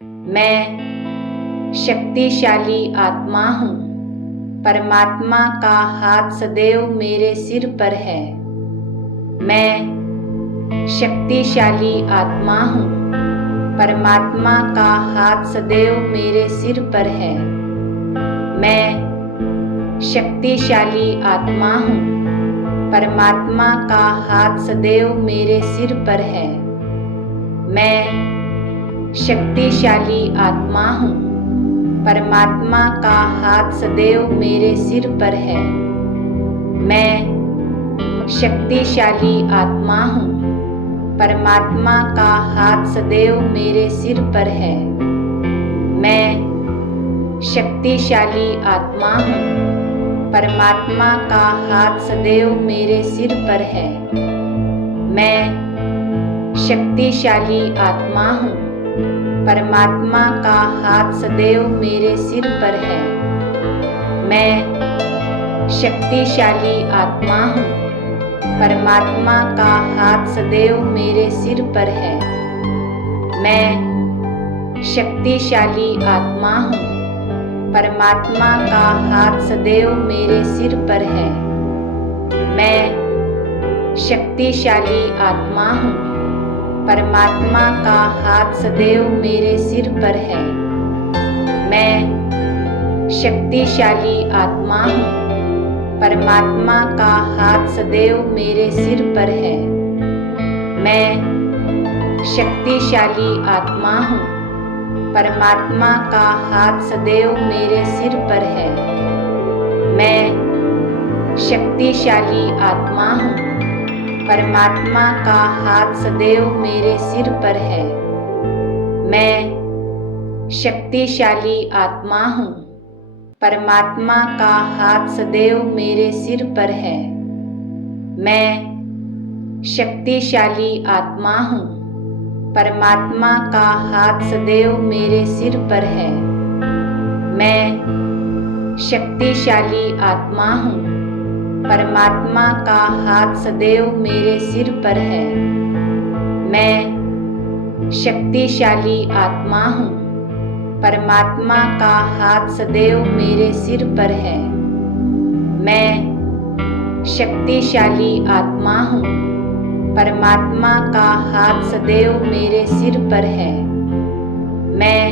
मैं शक्तिशाली आत्मा हूँ। परमात्मा का हाथ सदैव मेरे सिर पर है। मैं शक्तिशाली आत्मा हूँ। परमात्मा का हाथ सदैव मेरे सिर पर है। मैं शक्तिशाली आत्मा हूँ। परमात्मा का हाथ सदैव मेरे सिर पर है। मैं शक्तिशाली आत्मा हूँ। परमात्मा का हाथ सदैव मेरे सिर पर है। मैं शक्तिशाली आत्मा हूँ। परमात्मा का हाथ सदैव मेरे सिर पर है। मैं शक्तिशाली आत्मा हूँ। परमात्मा का हाथ सदैव मेरे सिर पर है। मैं शक्तिशाली आत्मा हूँ। परमात्मा का हाथ सदैव मेरे सिर पर है। मैं शक्तिशाली आत्मा हूँ। परमात्मा का हाथ सदैव मेरे सिर पर है। मैं शक्तिशाली आत्मा हूँ। परमात्मा का हाथ सदैव मेरे सिर पर है। मैं शक्तिशाली आत्मा हूँ। परमात्मा का हाथ सदैव मेरे सिर पर है। मैं शक्तिशाली आत्मा हूँ। परमात्मा का हाथ सदैव मेरे सिर पर है। मैं शक्तिशाली आत्मा हूँ। परमात्मा का हाथ सदैव मेरे सिर पर है। मैं शक्तिशाली आत्मा हूँ। परमात्मा का हाथ सदैव मेरे सिर पर है। मैं शक्तिशाली आत्मा हूँ। परमात्मा का हाथ सदैव मेरे सिर पर है। मैं शक्तिशाली आत्मा हूँ। परमात्मा का हाथ सदैव मेरे सिर पर है। मैं शक्तिशाली आत्मा हूँ। परमात्मा का हाथ सदैव मेरे सिर पर है। मैं शक्तिशाली आत्मा हूँ। परमात्मा का हाथ सदैव मेरे सिर पर है। मैं शक्तिशाली आत्मा हूँ। परमात्मा का हाथ सदैव मेरे सिर पर है। मैं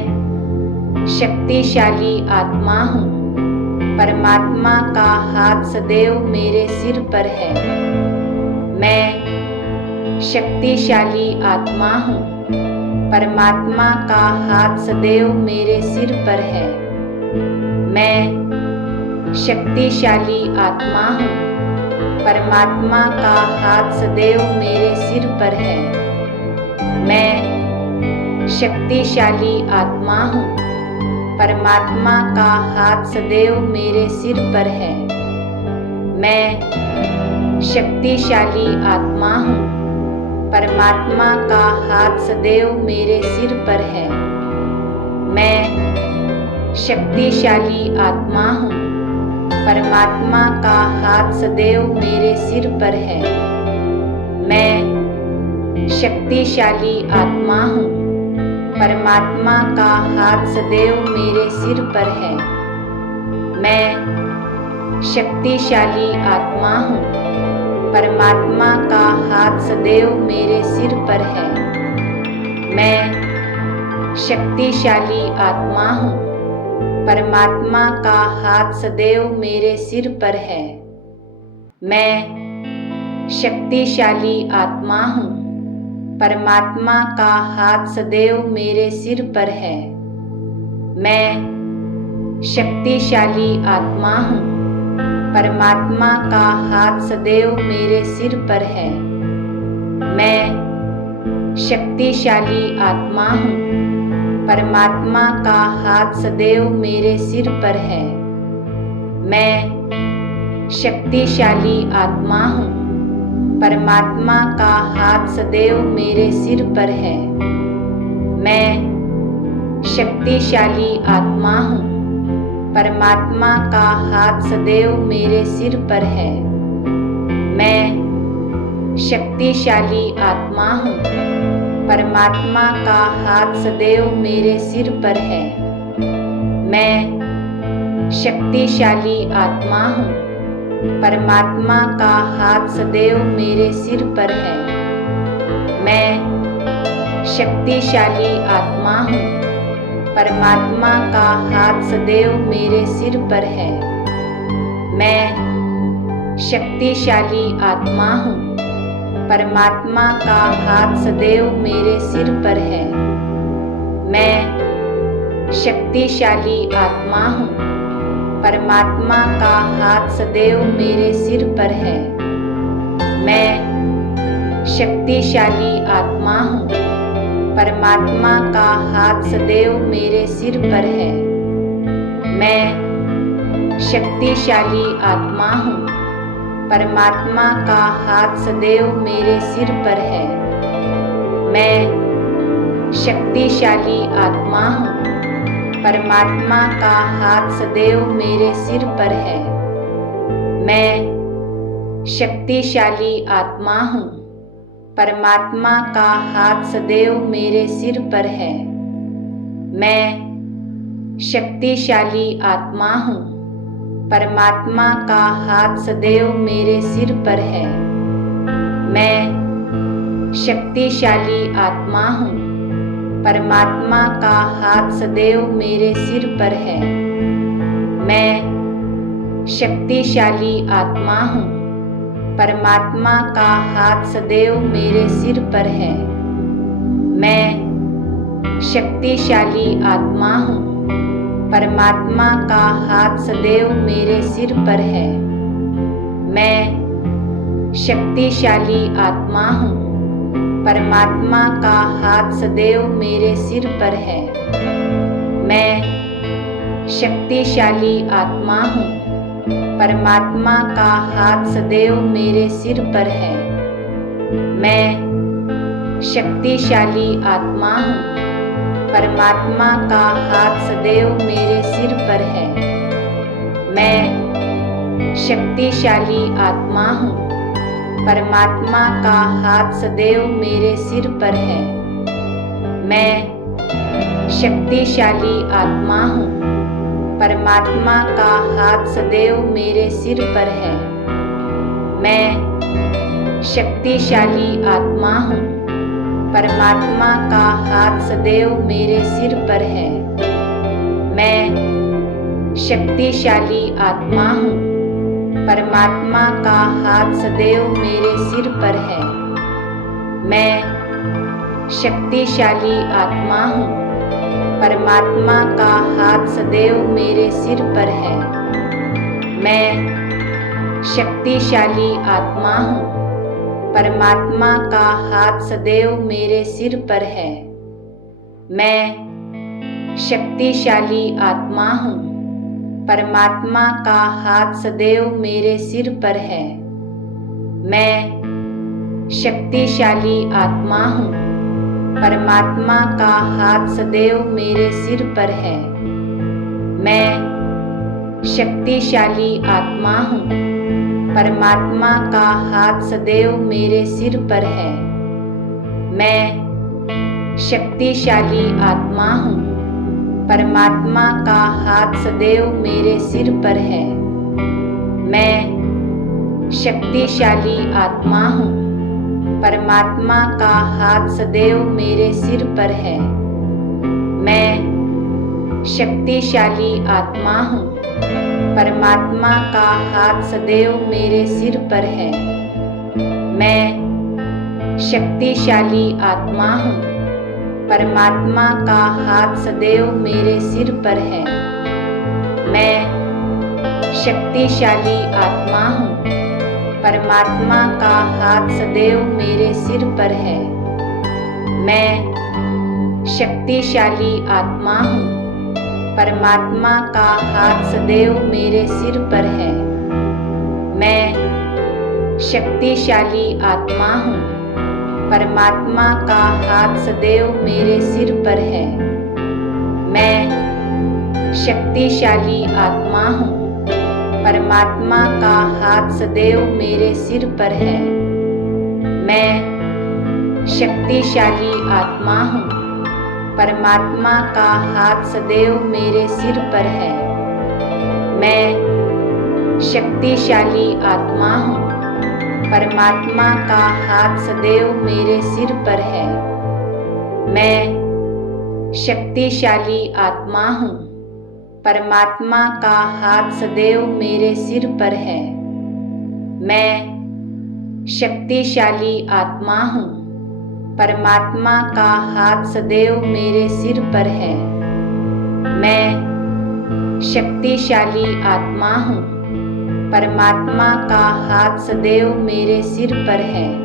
शक्तिशाली आत्मा हूँ। परमात्मा का हाथ सदैव मेरे सिर पर है। मैं शक्तिशाली आत्मा हूँ। परमात्मा का हाथ सदैव मेरे सिर पर है। मैं शक्तिशाली आत्मा हूँ। परमात्मा का हाथ सदैव मेरे सिर पर है। मैं शक्तिशाली आत्मा हूँ। परमात्मा का हाथ सदैव मेरे सिर पर है। मैं शक्तिशाली आत्मा हूँ। परमात्मा का हाथ सदैव मेरे सिर पर है। मैं शक्तिशाली आत्मा हूँ। परमात्मा का हाथ सदैव मेरे सिर पर है। मैं शक्तिशाली आत्मा हूँ। परमात्मा का हाथ सदैव मेरे सिर पर है। मैं शक्तिशाली आत्मा हूँ। परमात्मा का हाथ सदैव मेरे सिर पर है। मैं शक्तिशाली आत्मा हूँ। परमात्मा का हाथ सदैव मेरे सिर पर है। मैं शक्तिशाली आत्मा हूँ। परमात्मा का हाथ सदैव मेरे सिर पर है। मैं शक्तिशाली आत्मा हूँ। परमात्मा का हाथ सदैव मेरे सिर पर है। मैं शक्तिशाली आत्मा हूँ। परमात्मा का हाथ सदैव मेरे सिर पर है। मैं शक्तिशाली आत्मा हूँ। परमात्मा का हाथ सदैव मेरे सिर पर है। मैं शक्तिशाली आत्मा हूँ। परमात्मा का हाथ सदैव मेरे सिर पर है। मैं शक्तिशाली आत्मा हूँ। परमात्मा का हाथ सदैव मेरे सिर पर है। मैं शक्तिशाली आत्मा हूँ। परमात्मा का हाथ सदैव मेरे सिर पर है। मैं शक्तिशाली आत्मा हूँ। परमात्मा का हाथ सदैव मेरे सिर पर है। मैं शक्तिशाली आत्मा हूँ। परमात्मा का हाथ सदैव मेरे सिर पर है। मैं शक्तिशाली आत्मा हूँ। परमात्मा का हाथ सदैव मेरे सिर पर है। मैं शक्तिशाली आत्मा हूँ। परमात्मा का हाथ सदैव मेरे सिर पर है। मैं शक्तिशाली आत्मा हूँ। परमात्मा का हाथ सदैव मेरे सिर पर है। मैं शक्तिशाली आत्मा हूँ। परमात्मा का हाथ सदैव मेरे सिर पर है। मैं शक्तिशाली आत्मा हूँ। परमात्मा का हाथ सदैव मेरे सिर पर है। मैं शक्तिशाली आत्मा हूँ। परमात्मा का हाथ सदैव मेरे सिर पर है। मैं शक्तिशाली आत्मा हूँ। परमात्मा का हाथ सदैव मेरे सिर पर है। मैं शक्तिशाली आत्मा हूँ। परमात्मा का हाथ सदैव मेरे सिर पर है। मैं शक्तिशाली आत्मा हूँ। परमात्मा का हाथ सदैव मेरे सिर पर है। मैं शक्तिशाली आत्मा हूँ। परमात्मा का हाथ सदैव मेरे सिर पर है। मैं शक्तिशाली आत्मा हूँ। परमात्मा का हाथ सदैव मेरे सिर पर है। मैं शक्तिशाली आत्मा हूँ। परमात्मा का हाथ सदैव मेरे सिर पर है। मैं शक्तिशाली आत्मा हूँ। परमात्मा का हाथ सदैव मेरे सिर पर है। मैं शक्तिशाली आत्मा हूँ। परमात्मा का हाथ सदैव मेरे सिर पर है। मैं शक्तिशाली आत्मा हूँ। परमात्मा का हाथ सदैव मेरे सिर पर है। मैं शक्तिशाली आत्मा हूँ। परमात्मा का हाथ सदैव मेरे सिर पर है। मैं शक्तिशाली आत्मा हूँ। परमात्मा का हाथ सदैव मेरे सिर पर है। मैं शक्तिशाली आत्मा हूँ। परमात्मा का हाथ सदैव मेरे सिर पर है। मैं शक्तिशाली आत्मा हूँ। परमात्मा का हाथ सदैव मेरे सिर पर है। मैं शक्तिशाली आत्मा हूँ। परमात्मा का हाथ सदैव मेरे सिर पर है। मैं शक्तिशाली आत्मा हूँ। परमात्मा का हाथ सदैव मेरे सिर पर है। मैं शक्तिशाली आत्मा हूँ। परमात्मा का हाथ सदैव मेरे सिर पर है। मैं शक्तिशाली आत्मा हूँ। परमात्मा का हाथ सदैव मेरे सिर पर है। मैं शक्तिशाली आत्मा हूँ। परमात्मा का हाथ सदैव मेरे सिर पर है। मैं शक्तिशाली आत्मा हूँ। परमात्मा का हाथ सदैव मेरे सिर पर है। मैं शक्तिशाली आत्मा हूँ। परमात्मा का हाथ सदैव मेरे सिर पर है। मैं शक्तिशाली आत्मा हूँ। परमात्मा का हाथ सदैव मेरे सिर पर है। मैं शक्तिशाली आत्मा हूँ। परमात्मा का हाथ सदैव मेरे सिर पर है। मैं शक्तिशाली आत्मा हूँ। परमात्मा का हाथ सदैव मेरे सिर पर है। मैं शक्तिशाली आत्मा हूँ। परमात्मा का हाथ सदैव मेरे सिर पर है। मैं शक्तिशाली आत्मा हूँ। परमात्मा का हाथ सदैव मेरे सिर पर है। मैं शक्तिशाली आत्मा हूँ। परमात्मा का हाथ सदैव मेरे सिर पर है। मैं शक्तिशाली आत्मा हूँ। परमात्मा का हाथ सदैव मेरे सिर पर है। मैं शक्तिशाली आत्मा हूँ। परमात्मा का हाथ सदैव मेरे सिर पर है।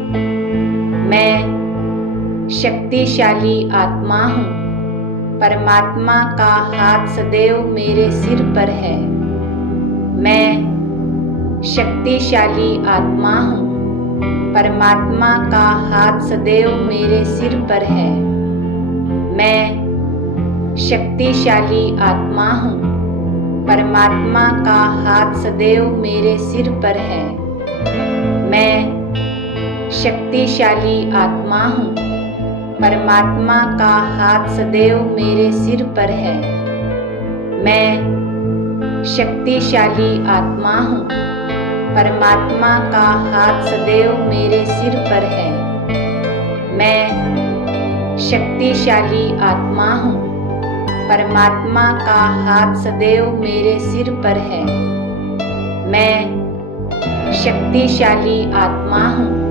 मैं शक्तिशाली आत्मा हूँ। परमात्मा का हाथ सदैव मेरे सिर पर है। मैं शक्तिशाली आत्मा हूँ। परमात्मा का हाथ सदैव मेरे सिर पर है। मैं शक्तिशाली आत्मा हूँ। परमात्मा का हाथ सदैव मेरे सिर पर है। मैं शक्तिशाली आत्मा हूँ। परमात्मा का हाथ सदैव मेरे सिर पर है। मैं शक्तिशाली आत्मा हूँ। परमात्मा का हाथ सदैव मेरे सिर पर है। मैं शक्तिशाली आत्मा हूँ। परमात्मा का हाथ सदैव मेरे सिर पर है। मैं शक्तिशाली आत्मा हूँ।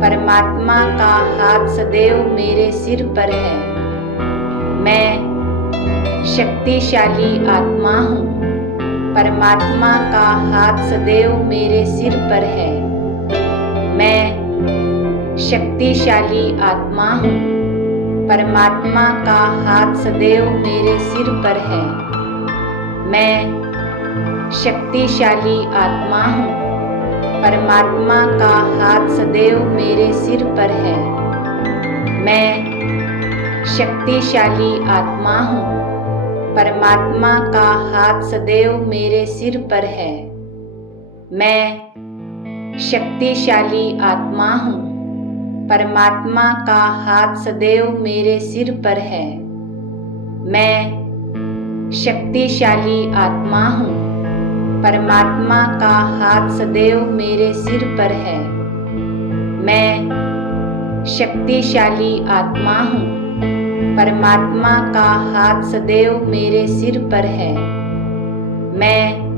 परमात्मा का हाथ सदैव मेरे सिर पर है। मैं शक्तिशाली आत्मा हूँ। परमात्मा का हाथ सदैव मेरे सिर पर है। मैं शक्तिशाली आत्मा हूँ। परमात्मा का हाथ सदैव मेरे सिर पर है। मैं शक्तिशाली आत्मा हूँ। परमात्मा का हाथ सदैव मेरे सिर पर है। मैं शक्तिशाली आत्मा हूँ। परमात्मा का हाथ सदैव मेरे सिर पर है। मैं शक्तिशाली आत्मा हूँ। परमात्मा का हाथ सदैव मेरे सिर पर है। मैं शक्तिशाली आत्मा हूँ। परमात्मा का हाथ सदैव मेरे सिर पर है। मैं शक्तिशाली आत्मा हूँ। परमात्मा का हाथ सदैव मेरे सिर पर है। मैं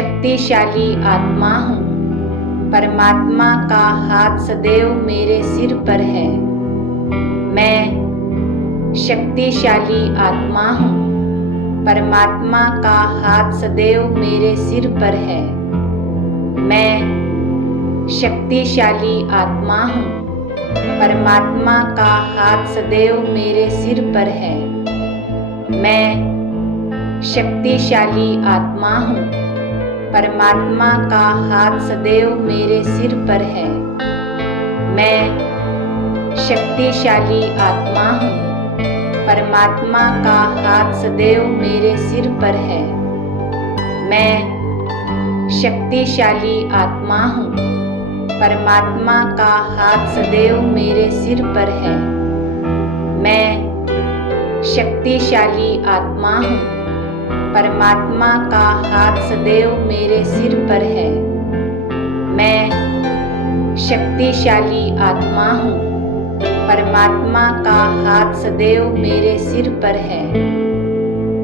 शक्तिशाली आत्मा हूँ। परमात्मा का हाथ सदैव मेरे सिर पर है। मैं शक्तिशाली आत्मा हूँ। परमात्मा का हाथ सदैव मेरे सिर पर है। मैं शक्तिशाली आत्मा हूँ। परमात्मा का हाथ सदैव मेरे सिर पर है। मैं शक्तिशाली आत्मा हूँ। परमात्मा का हाथ सदैव मेरे सिर पर है। मैं शक्तिशाली आत्मा हूँ। परमात्मा का हाथ सदैव मेरे सिर पर है। मैं शक्तिशाली आत्मा हूँ। परमात्मा का हाथ सदैव मेरे सिर पर है। मैं शक्तिशाली आत्मा हूँ। परमात्मा का हाथ सदैव मेरे सिर पर है। मैं शक्तिशाली आत्मा हूँ। परमात्मा का हाथ सदैव मेरे सिर पर है।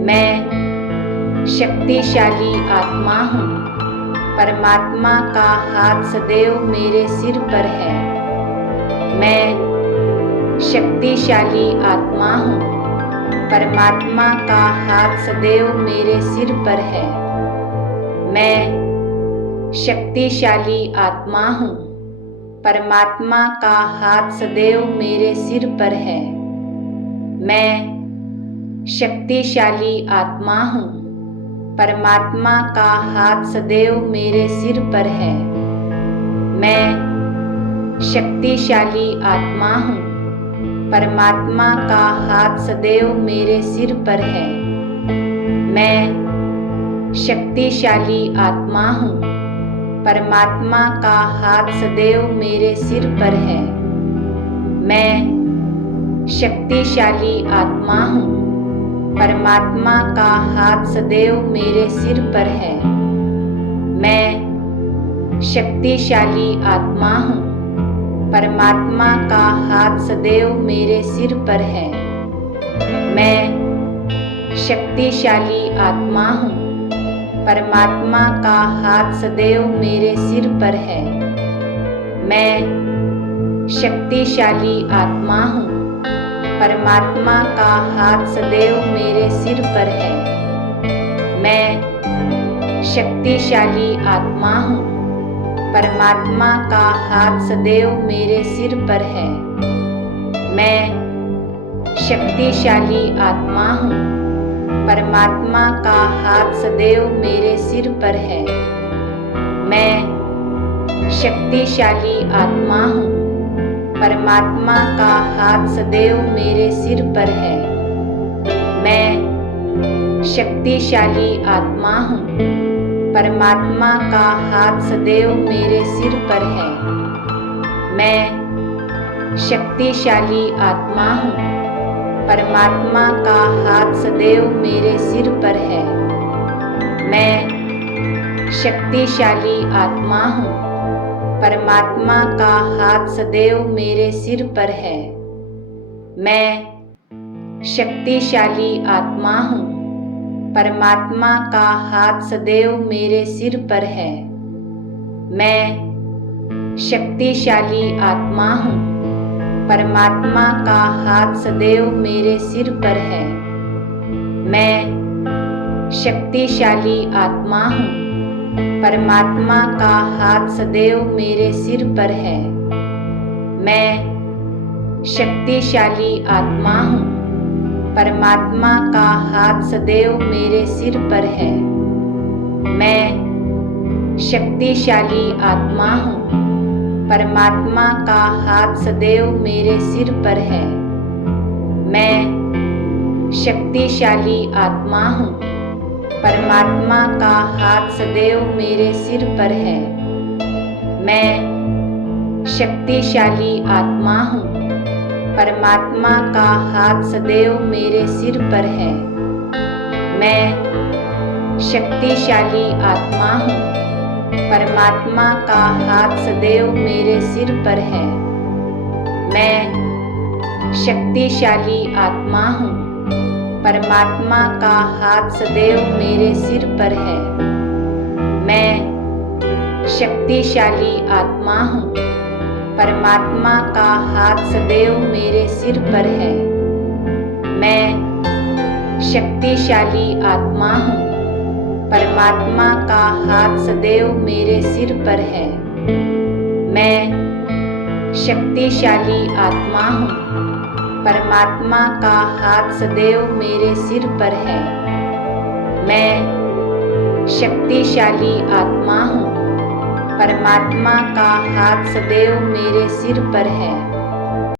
मैं शक्तिशाली आत्मा हूँ। परमात्मा का हाथ सदैव मेरे सिर पर है। मैं शक्तिशाली आत्मा हूँ। परमात्मा का हाथ सदैव मेरे सिर पर है। मैं शक्तिशाली आत्मा हूँ। परमात्मा का हाथ सदैव मेरे सिर पर है। मैं शक्तिशाली आत्मा हूँ। परमात्मा का हाथ सदैव मेरे सिर पर है। मैं शक्तिशाली आत्मा हूँ। परमात्मा का हाथ सदैव मेरे सिर पर है। मैं शक्तिशाली आत्मा हूँ। परमात्मा का हाथ सदैव मेरे सिर पर है। मैं शक्तिशाली आत्मा हूँ। परमात्मा का हाथ सदैव मेरे सिर पर है। मैं शक्तिशाली आत्मा हूँ। परमात्मा का हाथ सदैव मेरे सिर पर है। मैं शक्तिशाली आत्मा हूँ। परमात्मा का हाथ सदैव मेरे सिर पर है। मैं शक्तिशाली आत्मा हूँ। परमात्मा का हाथ सदैव मेरे सिर पर है। मैं शक्तिशाली आत्मा हूँ। परमात्मा का हाथ सदैव मेरे सिर पर है। मैं शक्तिशाली आत्मा हूँ। परमात्मा का हाथ सदैव मेरे सिर पर है। मैं शक्तिशाली आत्मा हूँ। परमात्मा का हाथ सदैव मेरे सिर पर है। मैं शक्तिशाली आत्मा हूँ। परमात्मा का हाथ सदैव मेरे सिर पर है। मैं शक्तिशाली आत्मा हूँ। परमात्मा का हाथ सदैव मेरे सिर पर है। मैं शक्तिशाली आत्मा हूँ। परमात्मा का हाथ सदैव मेरे सिर पर है। मैं शक्तिशाली आत्मा हूँ। परमात्मा का हाथ सदैव मेरे सिर पर है। मैं शक्तिशाली आत्मा हूँ। परमात्मा का हाथ सदैव मेरे सिर पर है। मैं शक्तिशाली आत्मा हूँ। परमात्मा का हाथ सदैव मेरे सिर पर है। मैं शक्तिशाली आत्मा हूँ। परमात्मा का हाथ सदैव मेरे सिर पर है। मैं शक्तिशाली आत्मा हूँ। परमात्मा का हाथ सदैव मेरे सिर पर है। मैं शक्तिशाली आत्मा हूँ। परमात्मा का हाथ सदैव मेरे सिर पर है। मैं शक्तिशाली आत्मा हूँ। परमात्मा का हाथ सदैव मेरे सिर पर है। मैं शक्तिशाली आत्मा हूँ। परमात्मा का हाथ सदैव मेरे सिर पर है। मैं शक्तिशाली आत्मा हूँ। परमात्मा का हाथ सदैव मेरे सिर पर है। मैं शक्तिशाली आत्मा हूँ। परमात्मा का हाथ सदैव मेरे सिर पर है। मैं शक्तिशाली आत्मा हूँ। परमात्मा का हाथ सदैव मेरे सिर पर है। मैं शक्तिशाली आत्मा हूँ। परमात्मा का हाथ सदैव मेरे सिर पर है। मैं शक्तिशाली आत्मा हूँ। परमात्मा का हाथ सदैव मेरे सिर पर है।